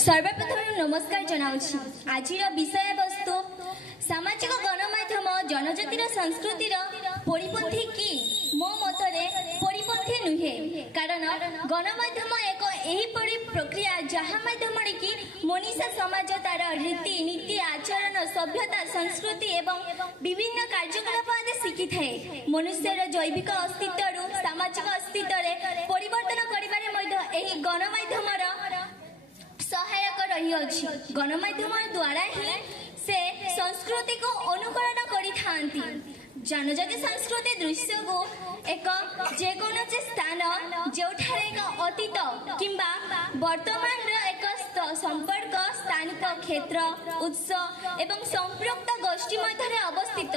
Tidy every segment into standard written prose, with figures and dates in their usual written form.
सर्वप्रथम नमस्कार जनाऊँ आज विषय वस्तु सामाजिक गणमाध्यम जनजातिर संस्कृतिर परिपंथी कि मो मतरे परिपंथी नुहे कारण गणमाध्यम एक एहीपरि प्रक्रिया जहाँ माध्यम कि मनीषा समाज तार रीति नीति आचरण सभ्यता संस्कृति एवं विभिन्न कार्यकलाप आदि शिखी थाए मनुष्यर जैविक अस्तित्व सामाजिक अस्तित्व परिवर्तन कर गणमाध्यम सहायक रही अछि। गणमाध्यम द्वारा ही से संस्कृति को अनुकरण करिथांती। जनजाति संस्कृति दृश्य को एक जेकोनोसी स्थान जोठारे एक अतीत किंबा वर्तमान एक संपर्क स्थानिक क्षेत्र उत्सव एवं संपृक्त गोष्ठी मध्य अवस्थित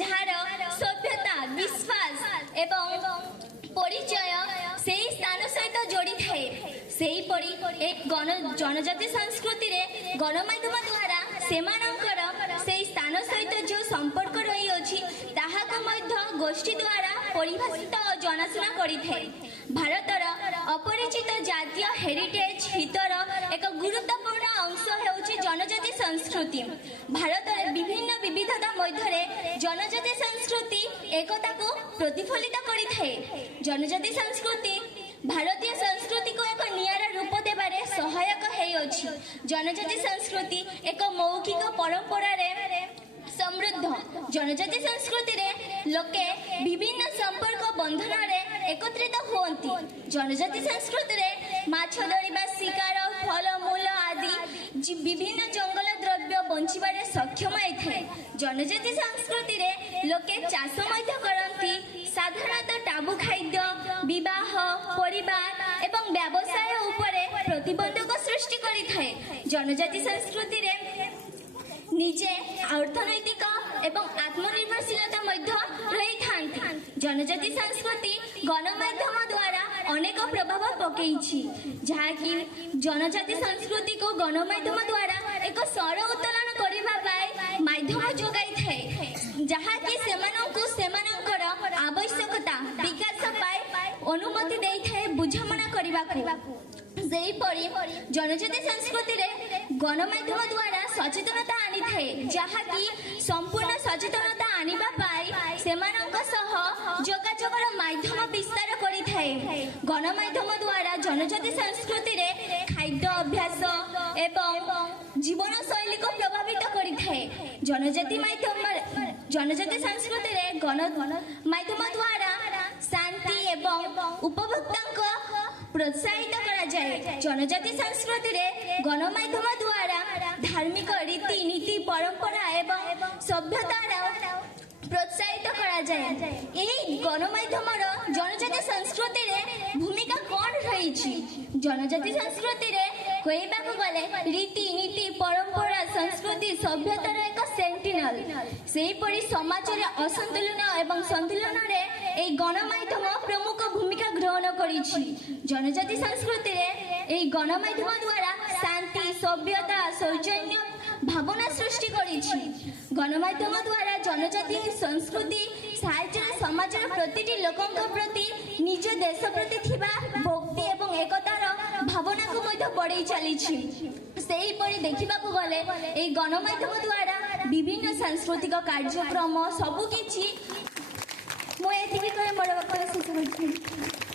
जार सभ्यता विश्वास एवं परिचय से स्थान सहित जोड़ी थाए एक जनजाति संस्कृति रे गणमाध्यम द्वारा सेमानंकर से स्थान सहित जो संपर्क रही अछि ताहाको मध्य गोष्ठी द्वारा परिभाषित और जनाशुना करिथाए। भारतर अपरिचित जातीय हेरिटेज हितर एक गुरुत्वपूर्ण अंश हेउछि जनजाति संस्कृति। भारतर विभिन्न विविधता मध्य जनजाति संस्कृति एकता को प्रतिफलित करिथाए। जनजाति संस्कृति भारतीय संस्कृति को एक नियारा रूप देबारे सहायक हेउछि। जनजाति संस्कृति एक मौखिक परंपरा रे समृद्ध। जनजाति संस्कृति रे लोके विभिन्न संपर्क बंधन रे एकत्रित होती। जनजाति संस्कृति रे माछ धरिबा शिकार फल मूल आदि विभिन्न जंगल द्रव्य बंचिबारे सक्षम होइथे। जनजाति संस्कृति रे लोके चाष मध्य करती साधारणतः टाबू खाद्य विवाह परिवार एवं व्यवसाय उपरे प्रतिबंधक सृष्टि करिथाए। जनजाति संस्कृति रे निजे अर्थनैतिक एवं आत्मनिर्भरशीलता मध्य रही थांती। जनजाति संस्कृति गणमाध्यम द्वारा अनेक प्रभाव पकईछि जहाँकि जनजाति संस्कृति को गणमाध्यम द्वारा एक स्वर उत्तोलन करिबा पाए माध्यम जोगाई थाए जहाँकि सेमानंकु सेमानंकर आवश्यकता विकास पाए अनुमति देई थाए बुझामणा करिबाकु। जनजाति संस्कृति रे गणमाध्यम द्वारा सचेतनता आनी थाए जहाँकि संपूर्ण सचेतनता आनिबा पाई सेमानंक सह जोगाजोगर माध्यम विस्तार करि थाए। गणमाध्यम द्वारा जनजाति संस्कृति रे खाद्य अभ्यास एवं जीवन शैली को प्रभावित करि थाए। जनजाति संस्कृति रे गणमाध्यम द्वारा शांति एवं उपभोक्ता प्रोत्साहित करा जाए। जनजाति संस्कृति रे गणमाध्यम द्वारा धार्मिक रीति नीति परंपरा एवं सभ्यतार प्रोत्साहित करा जाए। एही गणमाध्यम जनजाति संस्कृति रे भूमिका कौन रही? जनजाति संस्कृति रे कहबाकू गले रीति नीति परंपरा संस्कृति सभ्यतार एक सेंटिनल सेहीपरि समाज रे असंतुलन एवं संतुलन रे एही गणमाध्यम प्रमुख भूमिका ग्रहण करिछि। जनजाति संस्कृति रे एही गणमाध्यम द्वारा शांति सभ्यता सौजन्य भावना सृष्टि करिछि। गणमाध्यम द्वारा जनजाति संस्कृति साहित्य समाज प्रतिटी लोकंक प्रति निज देश प्रति थिबा भक्ति एवं एकतार भावना को मध्य बढ़ई चलीछि। सेहीपरि देखिबाकू गले एही गणमाध्यम द्वारा विभिन्न सांस्कृतिक कार्यक्रम सबुकिछि मो एतिकी कहे बड़ बड़